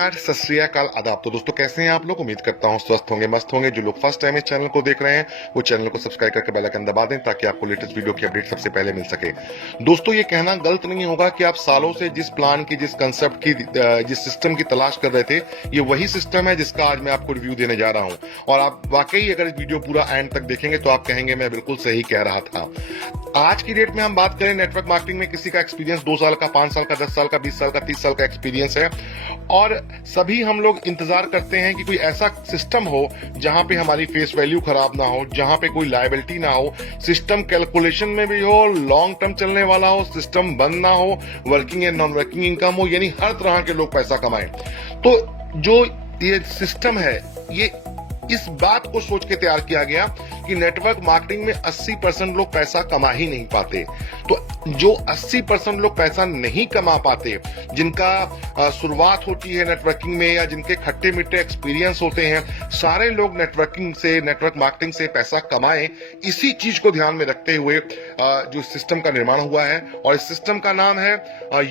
सत श्री अकाल, आदाब। तो दोस्तों कैसे हैं आप लोग? उम्मीद करता हूं स्वस्थ होंगे, मस्त होंगे। जो लोग फर्स्ट टाइम इस चैनल को देख रहे हैं वो चैनल को सब्सक्राइब करके बेल आइकन दबा दें ताकि आपको लेटेस्ट वीडियो की अपडेट सबसे पहले मिल सके। दोस्तों ये कहना गलत नहीं होगा कि आप सालों से जिस प्लान की, जिस कंसेप्ट की, जिस सिस्टम की तलाश कर रहे थे, ये वही सिस्टम है जिसका आज मैं आपको रिव्यू देने जा रहा हूँ। और आप वाकई अगर इस वीडियो पूरा एंड तक देखेंगे तो आप कहेंगे मैं बिल्कुल सही कह रहा था। आज की डेट में हम बात करें नेटवर्क मार्केटिंग में, किसी का एक्सपीरियंस 2 साल का, 5 साल का, 10 साल का, 20 साल का, 30 साल का एक्सपीरियंस है और सभी हम लोग इंतजार करते हैं कि कोई ऐसा सिस्टम हो जहां पे हमारी फेस वैल्यू खराब ना हो, जहां पे कोई लायबिलिटी ना हो, सिस्टम कैलकुलेशन में भी हो, लॉन्ग टर्म चलने वाला हो, सिस्टम बंद ना हो, working and non working income हो, यानी हर तरह के लोग पैसा कमाएं। तो जो ये सिस्टम है, ये इस बात को सोच के तैयार किया गया कि नेटवर्क मार्केटिंग में 80% लोग पैसा कमा ही नहीं पाते। तो जो 80% लोग पैसा नहीं कमा पाते, जिनका शुरुआत होती है नेटवर्किंग में या जिनके खट्टे मीठे एक्सपीरियंस होते हैं, सारे लोग नेटवर्किंग से, नेटवर्क मार्केटिंग से पैसा कमाएं, इसी चीज को ध्यान में रखते हुए जो सिस्टम का निर्माण हुआ है। और इस सिस्टम का नाम है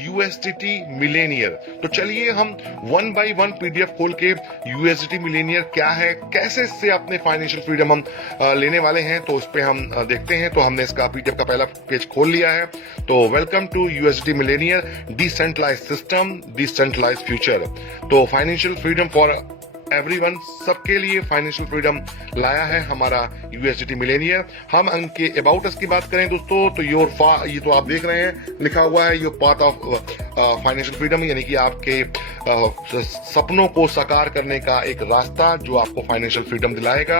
USDT मिलेनियर। तो चलिए हम 1 by 1 PDF खोल के USDT मिलेनियर क्या है, कैसे इससे अपने फाइनेंशियल फ्रीडम हम लेने वाले हैं, तो उस पे हम देखते हैं। तो हमने इसका PDF का पहला पेज खोल लिया है। तो welcome to USDT millionaire, decentralized system, decentralized future. तो फाइनेंशियल फ्रीडम फॉर एवरीवन, सबके लिए फाइनेंशियल फ्रीडम लाया है हमारा USDT मिलेनियर। हम उनके अबाउट अस की बात करें दोस्तों, तो ये तो आप देख रहे हैं लिखा हुआ है your path of financial freedom, यानी कि आपके सपनों को साकार करने का एक रास्ता जो आपको फाइनेंशियल फ्रीडम दिलाएगा।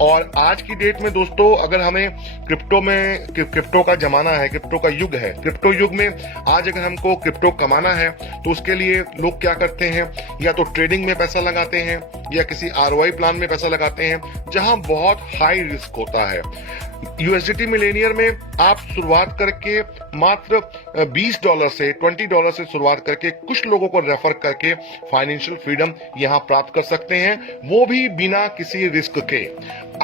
और आज की डेट में दोस्तों, अगर हमें क्रिप्टो का जमाना है, क्रिप्टो का युग है, क्रिप्टो युग में आज अगर हमको क्रिप्टो कमाना है तो उसके लिए लोग क्या करते हैं, या तो ट्रेडिंग में पैसा लगाते हैं या किसी ROI प्लान में पैसा लगाते हैं जहां बहुत हाई रिस्क होता है। USDT मिलेनियर में आप शुरुआत करके मात्र $20 से, $20 से शुरुआत करके कुछ लोगों को रेफर करके फाइनेंशियल फ्रीडम यहां प्राप्त कर सकते हैं, वो भी बिना किसी रिस्क के।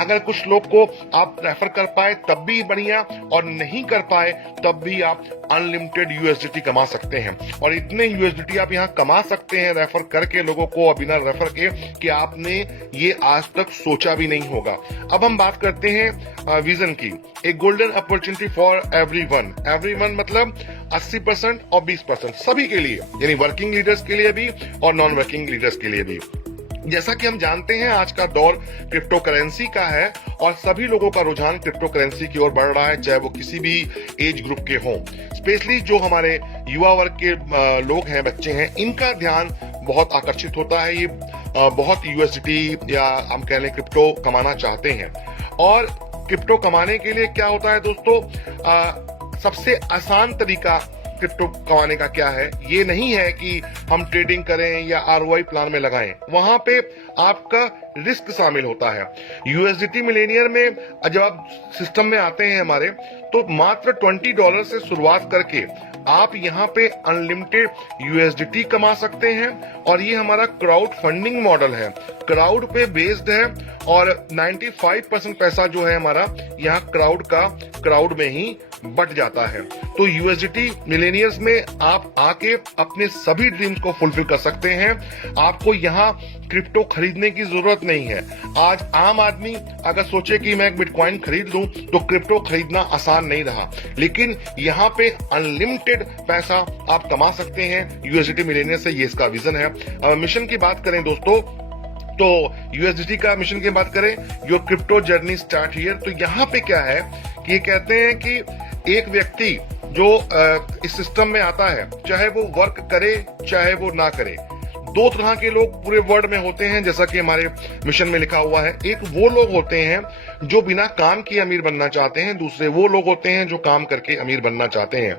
अगर कुछ लोग को आप रेफर कर पाए तब भी बढ़िया, और नहीं कर पाए तब भी आप अनलिमिटेड USDT कमा सकते हैं। और इतने USDT आप यहां कमा सकते हैं रेफर करके लोगों को, और बिना रेफर के, कि आपने ये आज तक सोचा भी नहीं होगा। अब हम बात करते हैं विजन की। एक गोल्डन अपॉर्चुनिटी फॉर एवरीवन मतलब 80% और 20% सभी के लिए, यानी वर्किंग लीडर्स के लिए भी और नॉन वर्किंग लीडर्स के लिए भी। जैसा कि हम जानते हैं आज का दौर क्रिप्टो करेंसी का है और सभी लोगों का रुझान क्रिप्टो करेंसी की ओर बढ़ रहा है, चाहे वो किसी भी एज ग्रुप के हों। स्पेशली जो हमारे युवा वर्ग के लोग हैं, बच्चे हैं, इनका ध्यान बहुत आकर्षित होता है। ये बहुत USDT या हम कह लें क्रिप्टो कमाना चाहते हैं। और क्रिप्टो कमाने के लिए क्या होता है दोस्तों, सबसे आसान तरीका क्रिप्टो कमाने का क्या है, ये नहीं है कि हम ट्रेडिंग करें या ROI प्लान में लगाएं, वहां पे आपका रिस्क शामिल होता है। USDT मिलेनियर में जब आप सिस्टम में आते हैं हमारे, तो मात्र $20 से शुरुआत करके आप यहाँ पे अनलिमिटेड USDT कमा सकते हैं। और ये हमारा क्राउड फंडिंग मॉडल है, क्राउड पे बेस्ड है, और 95% पैसा जो है हमारा यहाँ क्राउड में ही बट जाता है। तो USDT मिलेनियर्स में आप आके अपने सभी ड्रीम्स को फुलफिल कर सकते हैं। आपको यहाँ क्रिप्टो खरीदने की जरूरत नहीं है। आज आम आदमी अगर सोचे कि मैं एक बिटकॉइन खरीद लूं तो क्रिप्टो खरीदना आसान नहीं रहा, लेकिन यहाँ पे अनलिमिटेड पैसा आप कमा सकते हैं USDT मिलेनियर से। ये इसका विजन है। मिशन की बात करें दोस्तों, तो USDT का मिशन की बात करें, your crypto journey start here. तो यहाँ पे क्या है कि ये कहते हैं कि एक व्यक्ति जो इस सिस्टम में आता है, चाहे वो वर्क करे चाहे वो ना करे, 2 तरह के लोग पूरे वर्ल्ड में होते हैं, जैसा कि हमारे मिशन में लिखा हुआ है। एक वो लोग होते हैं जो बिना काम किए अमीर बनना चाहते हैं, दूसरे वो लोग होते हैं जो काम करके अमीर बनना चाहते हैं।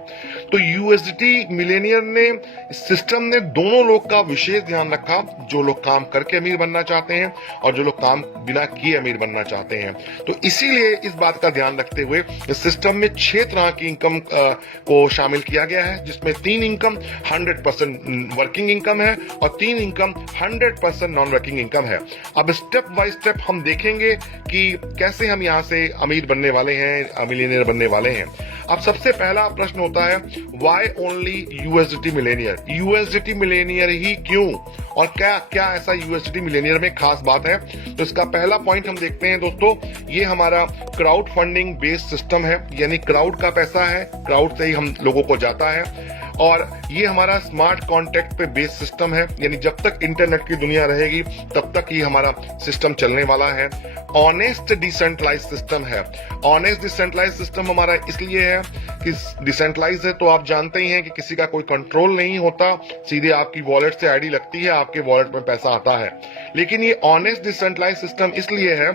तो USDT मिलेनियर ने, सिस्टम ने दोनों लोग का विशेष ध्यान रखा, जो लोग काम करके अमीर बनना चाहते हैं और जो लोग काम बिना किए अमीर बनना चाहते हैं। तो इसीलिए इस बात का ध्यान रखते हुए इस सिस्टम में 6 तरह की इनकम को शामिल किया गया है, जिसमें 3 इनकम 100% वर्किंग इनकम है और तीन इनकम 100% नॉन वर्किंग इनकम है। अब स्टेप बाय स्टेप हम देखेंगे कि कैसे हम यहाँ से अमीर बनने वाले हैं, मिलियनियर बनने वाले हैं। अब सबसे पहला प्रश्न होता है, why only USDT millionaire? USDT millionaire ही क्यों, और क्या क्या ऐसा यूएसडीटी मिलेनियर में खास बात है? तो इसका पहला पॉइंट हम देखते हैं दोस्तों, ये हमारा क्राउड फंडिंग बेस्ड सिस्टम है, यानी क्राउड का पैसा है, क्राउड से ही हम लोगों को जाता है। और ये हमारा स्मार्ट कॉन्ट्रैक्ट पे बेस्ड सिस्टम है, यानी जब तक इंटरनेट की दुनिया रहेगी तब तक ये हमारा सिस्टम चलने वाला है। ऑनेस्ट डिसेंट्रलाइज सिस्टम है। ऑनेस्ट डिसेंट्रलाइज सिस्टम हमारा इसलिए है कि डिसेंट्रलाइज है तो आप जानते ही हैं कि किसी का कोई कंट्रोल नहीं होता, सीधे आपकी वॉलेट से आईडी लगती है, आपके वॉलेट में पैसा आता है। लेकिन ये ऑनेस्ट डिसेंट्रलाइज सिस्टम इसलिए है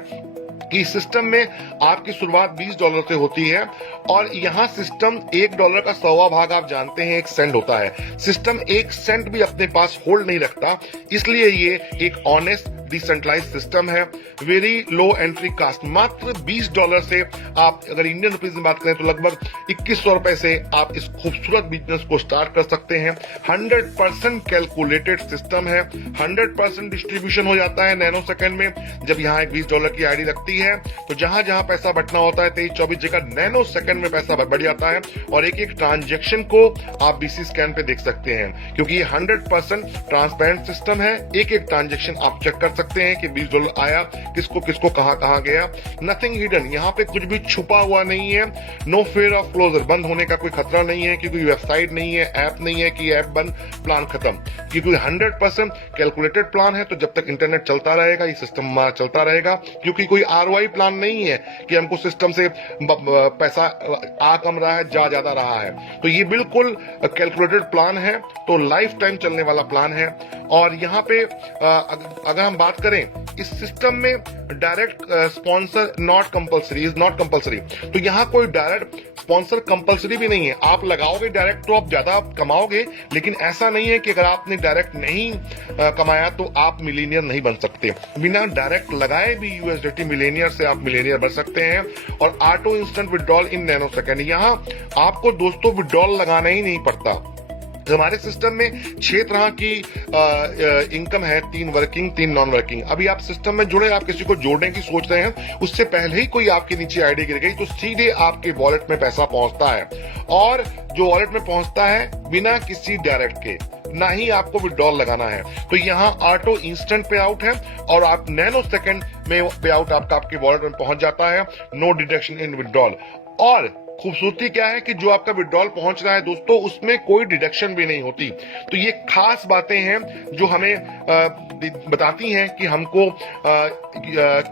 कि सिस्टम में आपकी शुरुआत $20 से होती है, और यहां सिस्टम $1 का 100वां भाग आप जानते हैं 1 सेंट होता है। सिस्टम 1 सेंट भी अपने पास होल्ड नहीं रखता, इसलिए ये एक ऑनेस्ट डिसेंट्रलाइज सिस्टम है। वेरी लो एंट्री कास्ट, मात्र $20 से आप अगर इंडियन रुपीज में बात करें तो लगभग 2100 रुपए से आप इस खूबसूरत बिजनेस को स्टार्ट कर सकते हैं। 100% कैलकुलेटेड सिस्टम है, 100% डिस्ट्रीब्यूशन हो जाता है नैनो सेकंड में। जब यहाँ एक $20 की आईडी लगती है तो जहां जहां पैसा बटना होता है 23-24 जगह नैनो सेकंड में पैसा बढ़ जाता है, और एक एक ट्रांजेक्शन को आप बीसी स्कैन पे देख सकते हैं, क्योंकि ये 100% ट्रांसपेरेंट सिस्टम है। एक एक ट्रांजेक्शन आप चेक कर सकते हैं कि $20 आया, किसको किसको कहां गया। नथिंग हिडन, यहाँ पे कुछ भी छुपा हुआ नहीं है। नो फेयर ऑफ क्लोजर, बंद होने का कोई खतरा नहीं है, क्योंकि वेबसाइट नहीं है, ऐप नहीं है कि ऐप बंद प्लान खत्म, क्योंकि 100% कैलकुलेटेड प्लान है। तो जब तक इंटरनेट चलता रहेगा ये सिस्टम चलता रहेगा, क्योंकि कोई आरओआई प्लान नहीं है कि हमको सिस्टम से पैसा आ कम रहा है, जा ज्यादा रहा है। तो ये बिल्कुल कैलकुलेटेड प्लान है, तो लाइफ टाइम चलने वाला प्लान है। और यहाँ पे अगर हम बात करें इस सिस्टम में direct sponsor not compulsory, is not compulsory, तो यहाँ कोई डायरेक्ट स्पॉन्सर कंपलसरी भी नहीं है। आप लगाओगे डायरेक्ट तो आप ज्यादा कमाओगे, लेकिन ऐसा नहीं है कि अगर आपने डायरेक्ट नहीं कमाया तो आप मिलीनियर नहीं बन सकते। बिना डायरेक्ट लगाए भी यूएसडीटी मिलेनियर से आप मिलेनियर बन सकते हैं। और ऑटो इंस्टेंट विड्रॉल इन नैनो सेकंड, यहाँ आपको दोस्तों विड्रॉल लगाना ही नहीं पड़ता। हमारे सिस्टम में 6 तरह की इनकम है, 3 वर्किंग 3 नॉन वर्किंग। अभी आप सिस्टम में जुड़े, आप किसी को जोड़ने की सोच रहे हैं, उससे पहले ही कोई आपके नीचे आईडी गिर गई तो सीधे आपके वॉलेट में पैसा पहुंचता है, और जो वॉलेट में पहुंचता है बिना किसी डायरेक्ट के, ना ही आपको विड्रॉल लगाना है। तो यहाँ ऑटो इंस्टेंट पे आउट है, और आप नैनो सेकंड में पे आउट आपका आपके वॉलेट में पहुंच जाता है। No deduction in withdrawal. और खूबसूरती क्या है कि जो आपका विड्रॉल पहुंच रहा है दोस्तों, उसमें कोई डिडक्शन भी नहीं होती। तो ये खास बातें हैं जो हमें बताती हैं कि हमको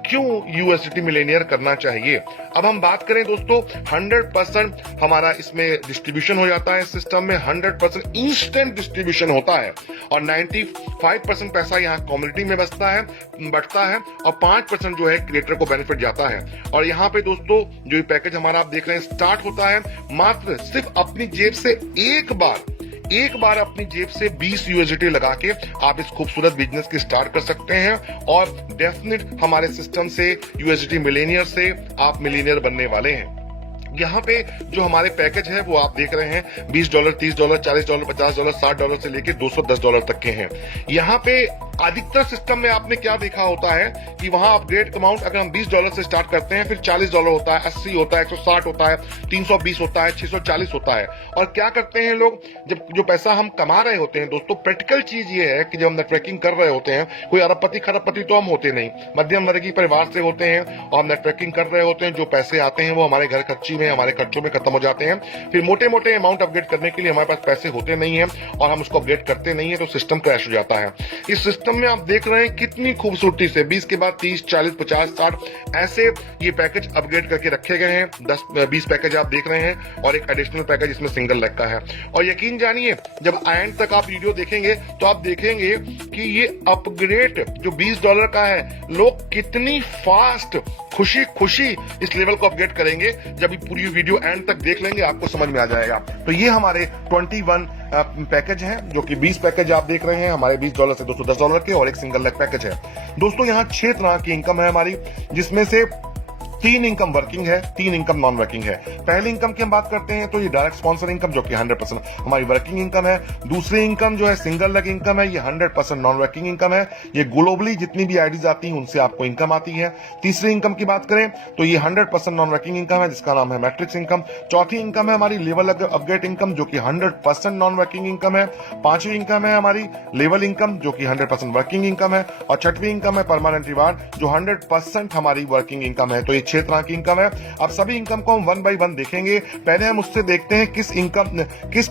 क्यों यूएसडीटी मिलेनियर करना चाहिए। अब हम बात करें दोस्तों, 100% हमारा इसमें डिस्ट्रीब्यूशन हो जाता है सिस्टम में, 100% इंस्टेंट डिस्ट्रीब्यूशन होता है, और 95% पैसा यहाँ कम्युनिटी में बचता है, और 5% जो है क्रिएटर को बेनिफिट जाता है। और यहाँ पे दोस्तों जो ये पैकेज हमारा आप देख रहे हैं स्टार्ट होता है मात्र सिर्फ अपनी जेब से एक बार अपनी जेब से 20 यूएसडीटी लगा के आप इस खूबसूरत बिजनेस की स्टार्ट कर सकते हैं, और डेफिनेट हमारे सिस्टम से यूएसडीटी मिलेनियर से आप मिलेनियर बनने वाले हैं। यहाँ पे जो हमारे पैकेज है वो आप देख रहे हैं, $20, $30, $40, $50, $60 से लेके $210 तक के हैं। यहाँ पे अधिकतर सिस्टम में आपने क्या देखा होता है कि वहां अपग्रेड अमाउंट अगर हम $20 से स्टार्ट करते हैं, फिर $40 होता है, 80 होता है, 160 होता है, 320 होता है, 640 होता है। और क्या करते हैं लोग, जब जो पैसा हम कमा रहे होते हैं दोस्तों, प्रैक्टिकल चीज ये है कि जब हम नेटवर्किंग कर रहे होते हैं, कोई अरबपति खरबपति तो हम होते नहीं, मध्यम वर्गीय परिवार से होते हैं, और हम नेटवर्किंग कर रहे होते हैं। जो पैसे आते हैं वो हमारे घर खर्ची में, हमारे खर्चों में खत्म हो जाते हैं। फिर मोटे मोटे अमाउंट अपग्रेड करने के लिए हमारे पास पैसे होते नहीं है, और हम उसको अपग्रेड करते नहीं है, तो सिस्टम क्रैश हो जाता है। इस सिस्टम में आप देख रहे हैं कितनी खूबसूरती से 20 के बाद 30, 40, 50, 60 ऐसे ये पैकेज अपग्रेड करके रखे गए हैं। 10-20 पैकेज आप देख रहे हैं, और एक एडिशनल पैकेज इसमें सिंगल लेग का है। और यकीन जानिए, जब एंड तक आप वीडियो देखेंगे तो आप देखेंगे कि ये अपग्रेड जो $20 का है, लोग कितनी फास्ट खुशी इस लेवल को अपग्रेड करेंगे। जब ये पूरी वीडियो एंड तक देख लेंगे आपको समझ में आ जाएगा। तो ये हमारे 21 पैकेज हैं, जो कि 20 पैकेज आप देख रहे हैं हमारे $20 से $210 के, और एक सिंगल लेग पैकेज है। दोस्तों यहाँ 6 तरह की इनकम है हमारी, जिसमें से तीन इनकम वर्किंग है, तीन इनकम नॉन वर्किंग है। पहली इनकम की हम बात करते हैं तो ये डायरेक्ट स्पॉन्सर इनकम जो कि 100% हमारी वर्किंग इनकम है। दूसरी इनकम जो है सिंगल लेग इनकम है, ये 100% नॉन वर्किंग इनकम है। ये ग्लोबली जितनी भी आईडीज आती हैं उनसे आपको इनकम आती है। तीसरी इनकम की बात करें तो ये 100% नॉन वर्किंग इनकम है जिसका नाम है मैट्रिक्स इनकम। चौथी इनकम है हमारी लेवल अपग्रेड इनकम जो कि 100% नॉन वर्किंग इनकम है। पांचवी इनकम है हमारी लेवल इनकम जो कि 100% वर्किंग इनकम है। और छठवीं इनकम है परमानेंट रिवार्ड जो 100% हमारी वर्किंग इनकम है। तो ये 6 तरह की इनकम है। अब सभी इनकम को हम वन बाय वन देखेंगे। पहले हम उससे देखते हैं किस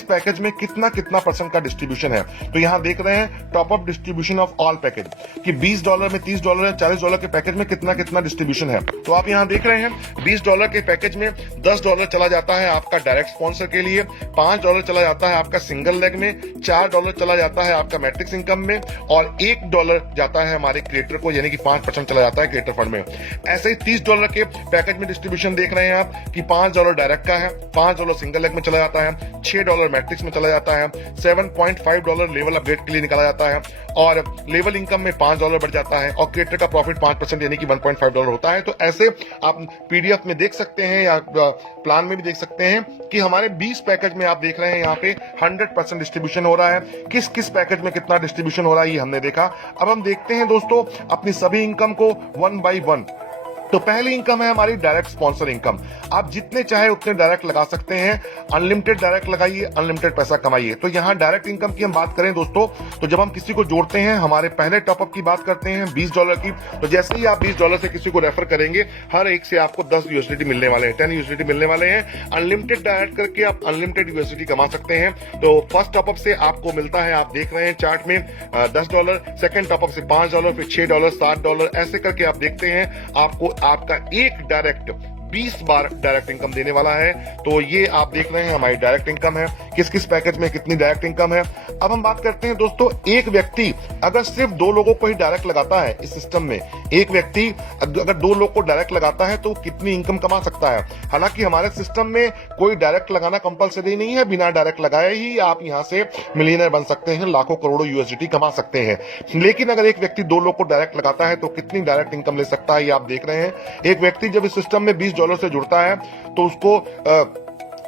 पैकेज में कितना परसेंट का डिस्ट्रीब्यूशन है। तो यहां देख रहे हैं top up distribution of all package कि $20 में, $30 या $40 के पैकेज में कितना डिस्ट्रीब्यूशन है। तो आप यहां देख रहे हैं $20 के पैकेज में $10 चला जाता है आपका डायरेक्ट स्पॉन्सर के लिए, $5 चला जाता है आपका सिंगल लेग में, $4 चला जाता है आपका मैट्रिक्स इनकम में और $1 जाता है हमारे क्रिएटर को, यानी कि 5% चला जाता है क्रिएटर फंड में। ऐसे ही $30 के पैकेज में डिस्ट्रीब्यूशन देख रहे हैं आप कि $5 डायरेक्ट का है, $5 सिंगल लेग में चला जाता है, $6 मैट्रिक्स में चला जाता है, $7.5 लेवल अपग्रेड के लिए निकाला जाता है और लेवल इनकम में $5 बढ़ जाता है और क्रिएटर का प्रॉफिट 5% यानी कि $1.5 होता है। तो ऐसे आप पीडीएफ में देख सकते हैं या प्लान में भी देख सकते हैं कि हमारे 20 पैकेज में आप देख रहे हैं यहाँ पे 100% डिस्ट्रीब्यूशन हो रहा है। किस पैकेज में कितना डिस्ट्रीब्यूशन हो रहा है ये हमने देखा। अब हम देखते हैं दोस्तों अपनी सभी इनकम को वन बाय वन। तो पहली इनकम है हमारी डायरेक्ट स्पॉन्सर इनकम। आप जितने चाहे उतने डायरेक्ट लगा सकते हैं, अनलिमिटेड डायरेक्ट लगाइए, अनलिमिटेड पैसा कमाइए। तो यहां डायरेक्ट इनकम की हम बात करें दोस्तों, तो जब हम किसी को जोड़ते हैं, हमारे पहले टॉपअप की बात करते हैं $20 की, तो जैसे ही आप $20 से किसी को रेफर करेंगे, हर एक से आपको 10 यूएसडीटी मिलने वाले हैं, 10 यूएसडीटी मिलने वाले हैं। अनलिमिटेड डायरेक्ट करके आप अनलिमिटेड यूएसडीटी कमा सकते हैं। तो फर्स्ट टॉपअप से आपको मिलता है, आप देख रहे हैं चार्ट में, $10, सेकंड टॉपअप से $5, फिर $6, $7, ऐसे करके आप देखते हैं आपको आपका एक डायरेक्ट 20 बार डायरेक्ट इनकम देने वाला है। तो ये आप देख रहे हैं हमारी डायरेक्ट इनकम है, किस पैकेज में कितनी डायरेक्ट इनकम है। अब हम बात करते हैं दोस्तों, एक व्यक्ति अगर सिर्फ 2 लोगों को ही डायरेक्ट लगाता है इस सिस्टम में, एक व्यक्ति अगर 2 लोग को डायरेक्ट लगाता है तो कितनी इनकम कमा सकता है। हालांकि हमारे सिस्टम में कोई डायरेक्ट लगाना कंपलसरी नहीं है, बिना डायरेक्ट लगाए ही आप यहां से मिलियनर बन सकते हैं, लाखों करोड़ों यूएसडीटी कमा सकते हैं। लेकिन अगर एक व्यक्ति 2 लोग को डायरेक्ट लगाता है तो कितनी डायरेक्ट इनकम ले सकता है ये आप देख रहे हैं। एक व्यक्ति जब इस सिस्टम में $20 से जुड़ता है तो उसको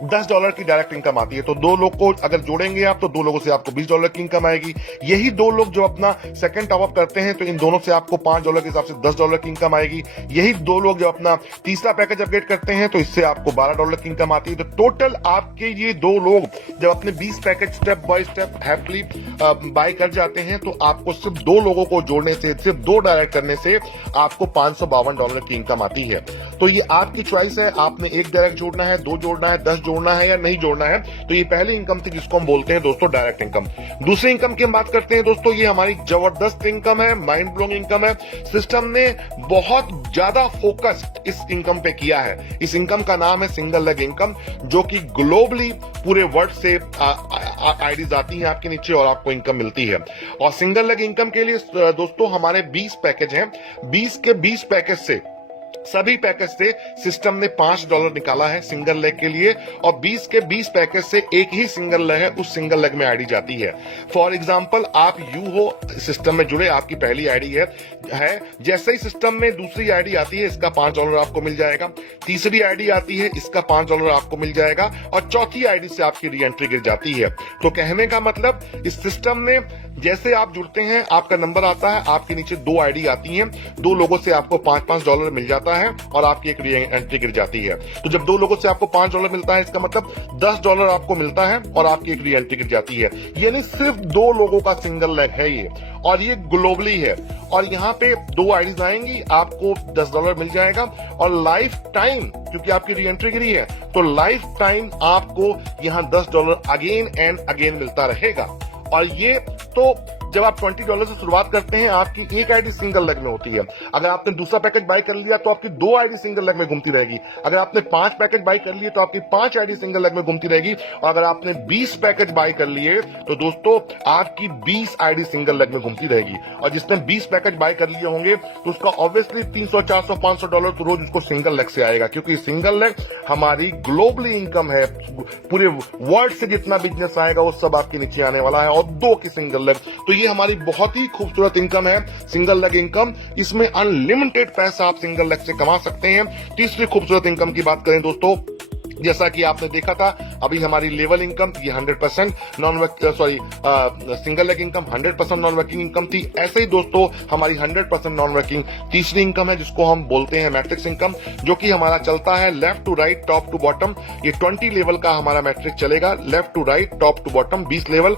$10 की डायरेक्ट इनकम आती है। तो 2 लोग को अगर जोड़ेंगे आप तो 2 लोगों से आपको $20 की इनकम आएगी। यही 2 लोग जो अपना सेकंड टॉपअप करते हैं तो इन दोनों से आपको $5 के हिसाब से $10 की इनकम आएगी। यही 2 लोग जो अपना तीसरा पैकेज अपग्रेड करते हैं तो इससे आपको $12 की इनकम आती है। तो टोटल आपके ये 2 लोग जब अपने 20 package step by step happily buy कर जाते हैं तो आपको सिर्फ 2 लोगों को जोड़ने से, सिर्फ 2 डायरेक्ट करने से आपको $552 की इनकम आती है। तो ये आपकी चॉइस है, आपने 1 डायरेक्ट जोड़ना है, 2 जोड़ना है, 10 जोड़ना है या नहीं जोड़ना है। तो ये पहली इनकम थी जिसको हम बोलते हैं दोस्तों डायरेक्ट इनकम। दूसरी इनकम की हम बात करते हैं दोस्तों, ये हमारी जबरदस्त इनकम है, माइंड ब्लोइंग इनकम है। सिस्टम ने बहुत ज्यादा फोकस इस इनकम पे किया है। इस इनकम का नाम है सिंगल लेग इनकम, जो कि ग्लोबली पूरे वर्ल्ड से आईडीज आती हैं आपके नीचे और आपको इनकम मिलती है। और सिंगल लेग इनकम के लिए दोस्तों हमारे 20 पैकेज हैं। 20 के 20 पैकेज से, सभी पैकेज से सिस्टम ने $5 निकाला है सिंगल लेग के लिए और 20 के 20 पैकेज से एक ही सिंगल लेग है, उस सिंगल लेग में आईडी जाती है। फॉर एग्जांपल आप यू हो सिस्टम में जुड़े, आपकी पहली आईडी है, जैसे ही सिस्टम में दूसरी आईडी आती है इसका $5 आपको मिल जाएगा, तीसरी आईडी आती है इसका $5 आपको मिल जाएगा और चौथी आईडी से आपकी री एंट्री गिर जाती है। तो कहने का मतलब इस सिस्टम में जैसे आप जुड़ते हैं आपका नंबर आता है, आपके नीचे 2 आईडी आती हैं, 2 लोगों से आपको $5 मिल जाता है और आपकी एक री एंट्री गिर जाती है। तो जब 2 लोगों से आपको $5 मिलता है इसका मतलब $10 आपको मिलता है और आपकी एक री एंट्री गिर जाती है। यानी सिर्फ 2 लोगों का सिंगल लेग है ये और ये ग्लोबली है। और यहाँ पे 2 आईडीज आएंगी, आपको $10 मिल जाएगा और लाइफ टाइम, क्योंकि आपकी री एंट्री गिरी है तो लाइफ टाइम आपको यहाँ $10 अगेन एंड अगेन मिलता रहेगा। और ये तो जब आप $20 से शुरुआत करते हैं आपकी एक आईडी सिंगल लेग में होती है। अगर आपने दूसरा पैकेज बाय कर लिया तो आपकी 2 आईडी सिंगल लेग में घूमती रहेगी। अगर आपने 5 पैकेज बाय कर लिए तो आपकी 5 आईडी सिंगल लेग में घूमती रहेगी। और अगर आपने 20 पैकेज बाय कर लिए तो दोस्तों आपकी 20 आईडी सिंगल लेग में घूमती रहेगी। और जिसने 20 पैकेज बाय कर लिए होंगे तो उसका ऑब्वियसली $300, $400, $500 तो रोज उसको सिंगल लेग से आएगा, क्योंकि सिंगल लेग हमारी ग्लोबली इनकम है। पूरे वर्ल्ड से जितना बिजनेस आएगा वो सब आपके नीचे आने वाला है और 2 की सिंगल लेग। तो ये हमारी बहुत ही खूबसूरत इनकम है, सिंगल लेग इनकम। इसमें अनलिमिटेड पैसा आप सिंगल लेग से कमा सकते हैं। तीसरी खूबसूरत इनकम की बात करें दोस्तों, जैसा कि आपने देखा था अभी हमारी लेवल इनकम ये 100% single leg income 100% non working income थी। ऐसे ही दोस्तों हमारी 100% नॉन वर्किंग तीसरी इनकम है जिसको हम बोलते हैं मैट्रिक्स इनकम, जो कि हमारा चलता है left to right, top to bottom. ये 20 लेवल का हमारा मैट्रिक चलेगा, left to right, top to bottom. 20 level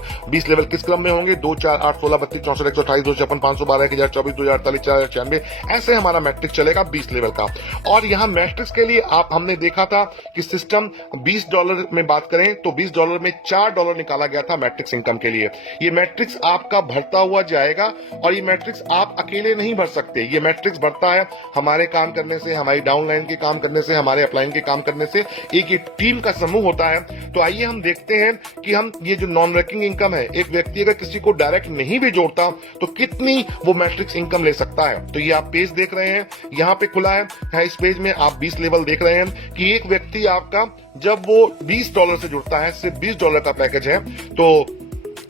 किस क्रम में होंगे? 2, 4, 8, 16, 32, 64, 128, 256, 512, 1024, 2048, 4096, ऐसे हमारा मैट्रिक चलेगा 20 लेवल का। और यहाँ मैट्रिक्स के लिए हमने देखा था कि सिस्टम $20 में बात करें तो $20 में $4 निकाला गया था मैट्रिक्स इनकम के लिए। ये मैट्रिक्स आपका भरता हुआ जाएगा और ये मैट्रिक्स आप अकेले नहीं भर सकते। ये मैट्रिक्स भरता है हमारे काम करने से, हमारी डाउनलाइन के काम करने से, हमारे अपलाइन के काम करने से। एक ये टीम का समूह होता है। तो आइए हम देखते हैं कि हम ये जो नॉन वर्किंग इनकम है, एक व्यक्ति अगर किसी को डायरेक्ट नहीं भी जोड़ता तो कितनी वो मैट्रिक्स इनकम ले सकता है। तो ये आप पेज देख रहे हैं, यहाँ पे खुला है। इस पेज में आप 20 लेवल देख रहे हैं कि एक व्यक्ति आपका जब वो $20 से जुड़ता है, सिर्फ $20 का पैकेज है, तो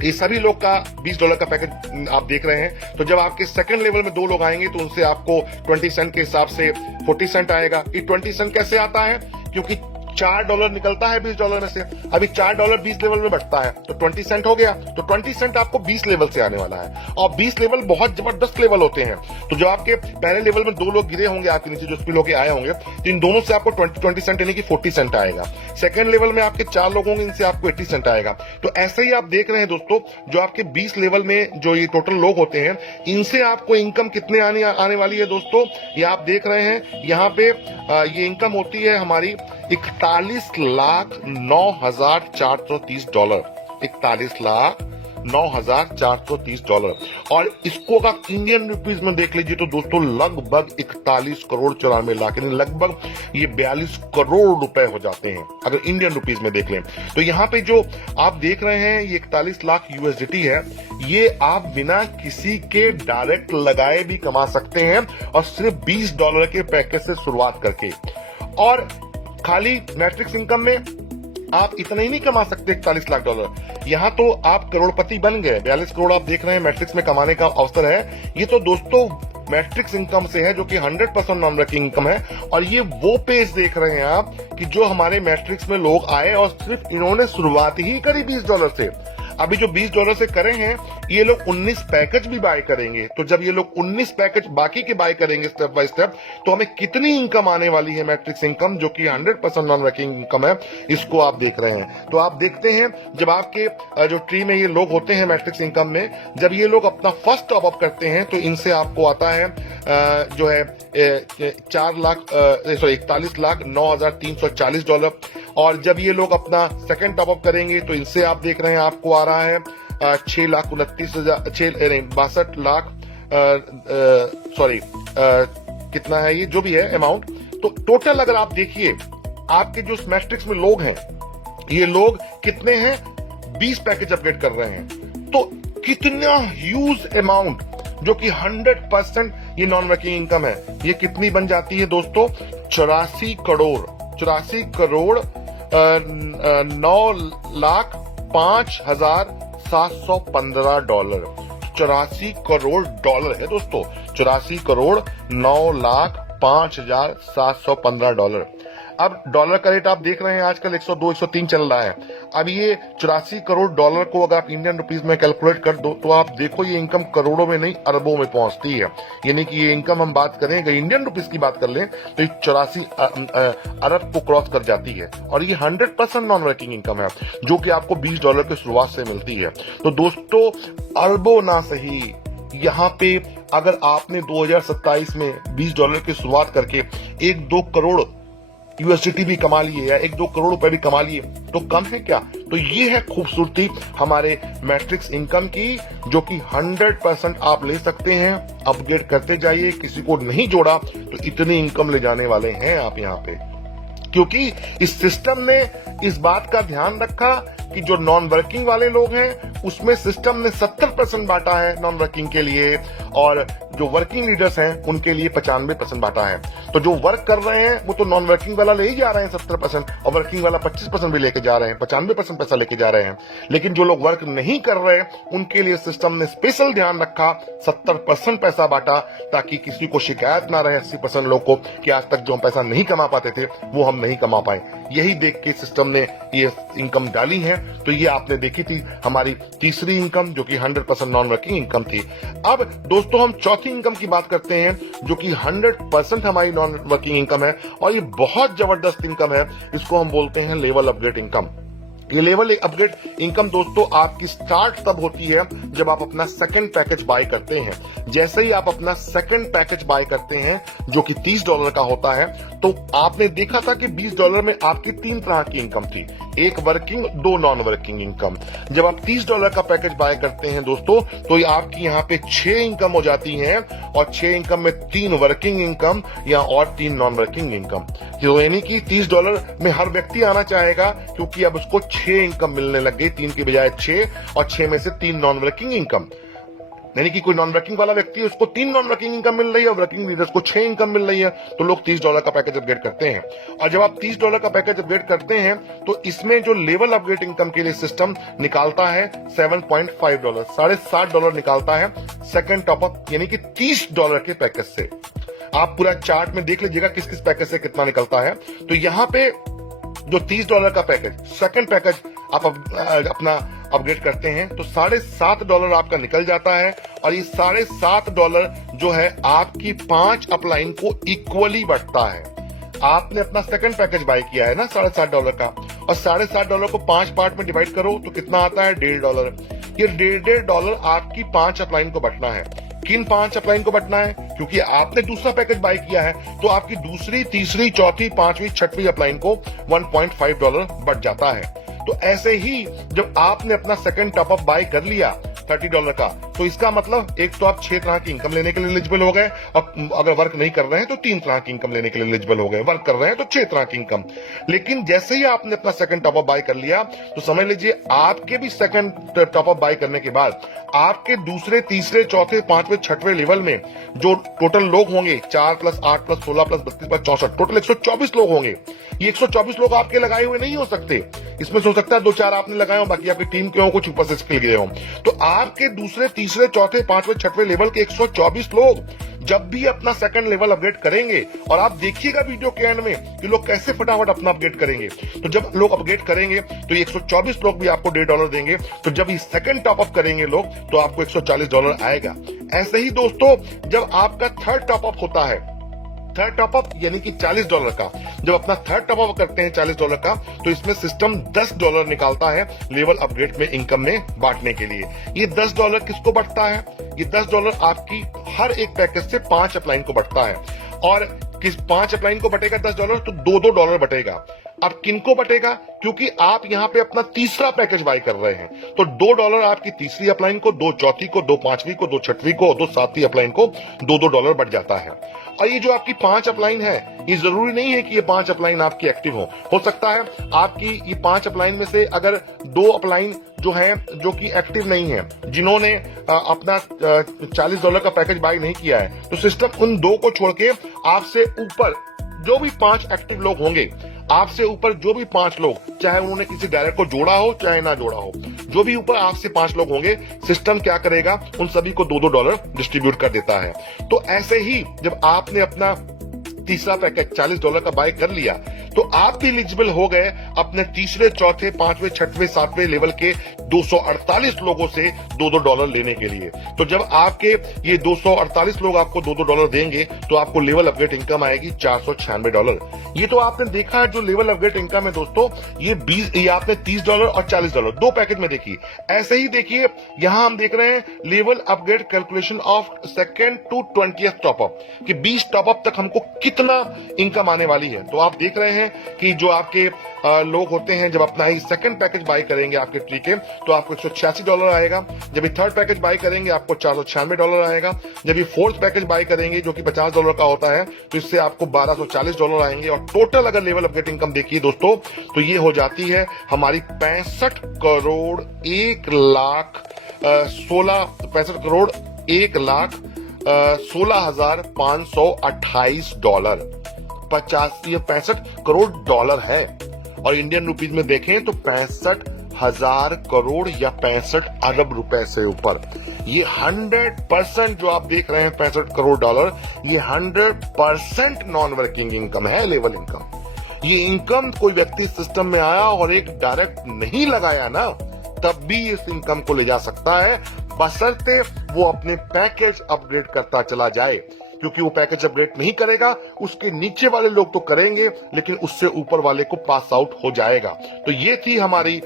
ये सभी लोग का $20 का पैकेज आप देख रहे हैं। तो जब आपके सेकंड लेवल में 2 लोग आएंगे तो उनसे आपको 20 सेंट के हिसाब से 40 सेंट आएगा। ये 20 सेंट कैसे आता है? क्योंकि $4 निकलता है $20 में से। अभी $4 20 लेवल में बढ़ता है तो 20 सेंट हो गया। तो 20 सेंट आपको 20 लेवल से आने वाला है। और 20 लेवल बहुत जबरदस्त लेवल होते हैं। तो जो आपके पहले लेवल में 2 लोग गिरे होंगे आपके नीचे, जो स्पिल होके आए होंगे, तो इन दोनों से आपको 20 सेंट यानी कि 40 सेंट आएगा। सेकंड लेवल में आपके 4 लोग होंगे, इनसे आपको 80 सेंट आएगा। तो ऐसे ही आप देख रहे हैं दोस्तों, जो आपके 20 लेवल में जो ये टोटल लोग होते हैं, इनसे आपको इनकम कितने आने वाली है दोस्तों, ये आप देख रहे हैं। यहाँ पे ये इनकम होती है हमारी $41,09,430। $41,09,430। और इसको अगर इंडियन रुपीज में देख लीजिए तो दोस्तों लगभग 41,94,00,000 यानी लगभग ये 42 करोड़ रुपए हो जाते हैं अगर इंडियन रुपीज में देख लें। तो यहाँ पे जो आप देख रहे हैं ये 41 लाख USDT है। ये आप बिना किसी के डायरेक्ट लगाए भी कमा सकते हैं और सिर्फ $20 के पैकेज से शुरुआत करके। और खाली मैट्रिक्स इनकम में आप इतना ही नहीं कमा सकते $41 लाख। यहाँ तो आप करोड़पति बन गए। 42 करोड़ आप देख रहे हैं मैट्रिक्स में कमाने का अवसर है। ये तो दोस्तों मैट्रिक्स इनकम से है, जो कि 100% नॉन वर्किंग इनकम है। और ये वो पेज देख रहे हैं आप कि जो हमारे मैट्रिक्स में लोग आए और सिर्फ इन्होंने शुरुआत ही करी $20 से। अभी जो $20 से करे हैं ये लोग 19 पैकेज भी बाय करेंगे। तो जब ये लोग 19 पैकेज बाकी के बाय करेंगे स्टेप बाय स्टेप, तो हमें कितनी इनकम आने वाली है मैट्रिक्स इनकम, जो कि 100% नॉन वर्किंग इनकम है, इसको आप देख रहे हैं। तो आप देखते हैं जब आपके जो ट्री में ये लोग होते हैं मैट्रिक्स इनकम में, जब ये लोग अपना फर्स्ट टॉप अप करते हैं तो इनसे आपको आता है जो है $41,09,340। और जब ये लोग अपना सेकंड टॉप अप करेंगे तो इनसे आप देख रहे हैं आपको आ रहा है 6,62,000 कितना है ये जो भी है अमाउंट। तो टोटल अगर आप देखिए आपके जो मैट्रिक्स में लोग हैं, ये लोग कितने हैं? 20 पैकेज अपडेट कर रहे हैं। तो कितना ह्यूज अमाउंट, जो कि 100% ये नॉन वर्किंग इनकम है। ये कितनी बन जाती है दोस्तों? 84 करोड़ 9,05,715 $84 करोड़ है दोस्तों। 84,09,05,715। अब डॉलर का रेट आप देख रहे हैं आजकल 102 103 चल रहा है। अब ये $84 करोड़ को अगर आप इंडियन रुपीज में कैलकुलेट कर दो तो आप देखो ये इनकम करोड़ों में नहीं अरबों में पहुंचती है। यानी कि ये इनकम हम बात करें अगर इंडियन रुपीज की बात कर लें तो ये 84 अरब को क्रॉस कर जाती है। और ये 100% नॉन वर्किंग इनकम है, जो कि आपको $20 की शुरुआत से मिलती है। तो दोस्तों अरबों ना सही, यहाँ पे अगर आपने 2027 में $20 की शुरुआत करके 1-2 करोड़ USDT भी कमा लिए या 1-2 करोड़ रुपए भी कमा लिए तो कम है क्या? तो ये है खूबसूरती हमारे मैट्रिक्स इनकम की, जो कि 100% आप ले सकते हैं। अपग्रेड करते जाइए। किसी को नहीं जोड़ा तो इतनी इनकम ले जाने वाले हैं आप यहाँ पे, क्योंकि इस सिस्टम ने इस बात का ध्यान रखा कि जो नॉन वर्किंग वाले लोग हैं उसमें सिस्टम ने 70% बांटा है नॉन वर्किंग के लिए, और जो वर्किंग लीडर्स हैं उनके लिए 95% बांटा है। तो जो वर्क कर रहे हैं वो तो नॉन वर्किंग वाला ले ही जा रहे हैं 70%, और वर्किंग वाला 25% भी लेके जा रहे हैं, 95% पैसा लेके जा रहे हैं। लेकिन जो लोग वर्क नहीं कर रहे उनके लिए सिस्टम ने स्पेशल ध्यान रखा, 70% पैसा बांटा, ताकि किसी को शिकायत ना रहे 80% लोग को कि आज तक जो हम पैसा नहीं कमा पाते थे वो हम नहीं कमा पाए। यही देख के सिस्टम ने ये इनकम डाली है। तो ये आपने देखी थी हमारी तीसरी इनकम, जो कि 100% नॉन वर्किंग इनकम थी। अब दोस्तों हम चौथी इनकम की बात करते हैं, जो कि 100% हमारी नॉन वर्किंग इनकम है, और ये बहुत जबरदस्त इनकम है। इसको हम बोलते हैं लेवल अपग्रेड इनकम। ये लेवल अपग्रेड इनकम दोस्तों आपकी स्टार्ट तब होती है जब आप अपना सेकंड पैकेज बाय करते हैं। जैसे ही आप अपना सेकंड पैकेज बाय करते हैं, जो कि $30 का होता है, तो आपने देखा था कि $20 में आपकी 3 तरह की इनकम थी, एक वर्किंग, 2 नॉन वर्किंग इनकम। जब आप $30 का पैकेज बाय करते हैं दोस्तों, तो ये आपकी यहाँ पे 6 इनकम हो जाती हैं, और 6 इनकम में 3 वर्किंग इनकम या और 3 नॉन वर्किंग इनकम। तो यानी कि $30 में हर व्यक्ति आना चाहेगा, क्योंकि अब उसको 6 इनकम मिलने लग गई, 3 की बजाय 6, और 6 में से 3 नॉन वर्किंग इनकम। यानी कि कोई नॉन वर्किंग वाला व्यक्ति है उसको 3 नॉन वर्किंग इनकम मिल रही है, और वर्किंग लीडर्स को 6 इनकम मिल रही है। तो लोग $30 का पैकेज अपग्रेड करते हैं। और जब आप $30 का पैकेज अपग्रेड करते हैं, तो इसमें जो लेवल अपग्रेड इनकम के लिए सिस्टम निकालता है $7.5, $7.5 निकालता है सेकंड टॉपअप, यानी कि $30 के पैकेज से। आप पूरा चार्ट में देख लीजिएगा किस किस पैकेज से कितना निकलता है। तो यहाँ पे जो $30 का पैकेज, सेकंड पैकेज आप अपना अपग्रेड करते हैं, तो $7.5 आपका निकल जाता है। और ये $7.5 जो है आपकी 5 अपलाइन को इक्वली बढ़ता है। आपने अपना सेकंड पैकेज बाय किया है ना $7.5 का, और $7.5 को 5 पार्ट में डिवाइड करो तो कितना आता है $1.5। ये $1.5 आपकी 5 अपलाइन को बटना है। किन 5 अपलाइन को बटना है? क्योंकि आपने दूसरा पैकेज बाय किया है, तो आपकी दूसरी, तीसरी, चौथी, पांचवी, छठवीं अपलाइन को $1.5 बट जाता है। तो ऐसे ही जब आपने अपना सेकंड टॉपअप बाय कर लिया $30 का, तो इसका मतलब एक तो आप 6 तरह की इनकम लेने के लिए एलिजिबल हो गए, और अगर वर्क नहीं कर रहे हैं तो 3 तरह की इनकम लेने के लिए एलिजिबल हो गए, वर्क कर रहे हैं तो 6 तरह की इनकम। लेकिन जैसे ही आपने अपना सेकंड टॉपअप बाय कर लिया, तो समझ लीजिए आपके भी सेकंड टॉपअप बाय करने के बाद आपके दूसरे, तीसरे, चौथे, पांचवें, छठवें लेवल में जो टोटल लोग होंगे, 4 + 8 + 16 + 32 + 64, टोटल 124 लोग होंगे। ये 124 लोग आपके लगाए हुए नहीं हो सकते। इसमें हो सकता है 2-4 आपने लगाए हो, बाकी आपकी टीम के हो, कुछ ऊपर से स्किल गए हो। तो आपके दूसरे, तीसरे, चौथे, पांचवें, छठवें लेवल के 124 लोग जब भी अपना सेकंड लेवल अपग्रेड करेंगे, और आप देखिएगा वीडियो के एंड में कि लोग कैसे फटाफट अपना अपग्रेड करेंगे। तो जब लोग अपग्रेड करेंगे तो ये 124 लोग भी आपको $1.5 देंगे। तो जब ये सेकंड टॉपअप करेंगे लोग, तो आपको $140 आएगा। ऐसे ही दोस्तों जब आपका थर्ड टॉपअप होता है, थर्ड टॉपअप यानी कि $40 का, जब अपना थर्ड टॉपअप करते हैं $40 का, तो इसमें सिस्टम $10 निकालता है लेवल अपग्रेड में इनकम में बांटने के लिए। ये $10 किसको बढ़ता है? ये $10 आपकी हर एक पैकेज से 5 अपलाइन को बढ़ता है। और किस 5 अपलाइन को बटेगा $10, तो $2 बटेगा। अब किनको बटेगा? क्योंकि आप यहाँ पे अपना तीसरा पैकेज बाय कर रहे हैं, तो $2 आपकी तीसरी अपलाइन को, 2 चौथी को, 2 पांचवी को, 2 छठवीं को, 2 सातवीं अपलाइन को $2 बढ़ जाता है। और ये जो आपकी 5 अपलाइन है, ये जरूरी नहीं है कि ये 5 अपलाइन आपकी एक्टिव हो सकता है आपकी ये 5 अपलाइन में से अगर 2 अपलाइन जो है, जो कि एक्टिव नहीं है, जिन्होंने अपना $40 का पैकेज बाय नहीं किया है, तो सिस्टम उन 2 को छोड़ के आपसे ऊपर जो भी 5 एक्टिव लोग होंगे, आपसे ऊपर जो भी 5 लोग, चाहे उन्होंने किसी डायरेक्ट को जोड़ा हो चाहे ना जोड़ा हो, जो भी ऊपर आपसे 5 लोग होंगे, सिस्टम क्या करेगा? उन सभी को $2 डिस्ट्रीब्यूट कर देता है। तो ऐसे ही जब आपने अपना तीसरा पैकेज $40 का बाय कर लिया, तो आप भी एलिजिबल हो गए अपने तीसरे, चौथे, पांचवें, छठवें, सातवें लेवल के 248 लोगों से $2 लेने के लिए। तो जब आपके ये 248 लोग आपको $2 देंगे, तो आपको लेवल अपग्रेड इनकम आएगी $496। ये तो आपने देखा है जो लेवल अपग्रेड इनकम है दोस्तों, ये आपने $30 और $40 2 पैकेज में देखी। ऐसे ही देखिए यहां हम देख रहे हैं level upgrade calculation of second to 20th top up, कि 20 टॉपअप तक हमको कितना इनकम आने वाली है। तो आप देख रहे हैं हैं कि जो आपके लोग होते हैं, जब अपना ही सेकंड पैकेज बाय करेंगे आपके ट्री के, तो आपको $186 आएगा। जब ये थर्ड पैकेज बाय करेंगे आपको $496 आएगा। जब ये फोर्थ पैकेज बाय करेंगे जो कि $50 का होता है, तो इससे आपको $1240 आएंगे। और टोटल अगर लेवल अपडेट इनकम देखिए दोस्तों, तो ये हो जाती है हमारी 65 करोड़ 1,16,528 $65 करोड़ है। और इंडियन रुपीज में देखें तो 65,000 करोड़ या 65 अरब रुपए से ऊपर। ये 100% जो आप देख रहे हैं $65 करोड़, ये 100% नॉन वर्किंग इनकम है, लेवल इनकम। ये इनकम कोई व्यक्ति सिस्टम में आया और एक डायरेक्ट नहीं लगाया ना, तब भी इस इनकम को ले जा सकता है, बशर्ते वो अपने पैकेज अपग्रेड करता चला जाए। क्योंकि वो पैकेज अपग्रेड नहीं करेगा, उसके नीचे वाले लोग तो करेंगे, लेकिन उससे ऊपर वाले को पास आउट हो जाएगा। तो ये थी हमारी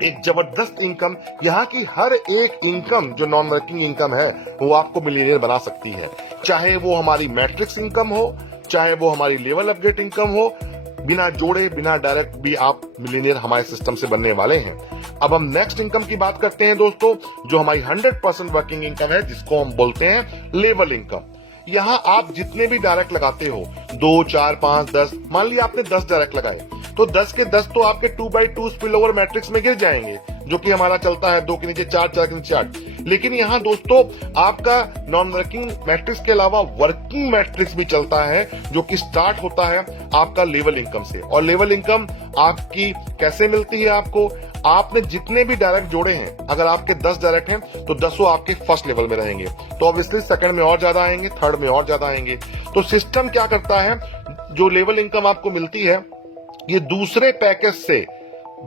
एक जबरदस्त इनकम। यहाँ की हर एक इनकम जो नॉन वर्किंग इनकम है, वो आपको मिलियनियर बना सकती है। चाहे वो हमारी मैट्रिक्स इनकम हो, चाहे वो हमारी लेवल अपडेट इनकम हो, बिना जोड़े बिना डायरेक्ट भी आप मिलियनियर हमारे सिस्टम से बनने वाले हैं। अब हम नेक्स्ट इनकम की बात करते हैं दोस्तों, जो हमारी 100% वर्किंग इनकम है, जिसको हम बोलते हैं लेवल इनकम। यहाँ आप जितने भी डायरेक्ट लगाते हो, 2, 4, 5, 10, मान लिया आपने 10 डायरेक्ट लगाए, तो 10 के 10 तो आपके 2x2 स्पिल ओवर मैट्रिक्स में गिर जाएंगे, जो कि हमारा चलता है 2 के नीचे 4, 4 के नीचे 8। लेकिन यहाँ दोस्तों आपका नॉन वर्किंग मैट्रिक्स के अलावा वर्किंग मैट्रिक्स भी चलता है, जो कि स्टार्ट होता है आपका लेवल इनकम से। और लेवल इनकम आपकी कैसे मिलती है आपको? आपने जितने भी डायरेक्ट जोड़े हैं, अगर आपके 10 डायरेक्ट हैं तो 10 आपके फर्स्ट लेवल में रहेंगे, तो ऑब्वियसली सेकंड में और ज्यादा आएंगे, थर्ड में और ज्यादा आएंगे। तो सिस्टम क्या करता है, जो लेवल इनकम आपको मिलती है, ये दूसरे पैकेज से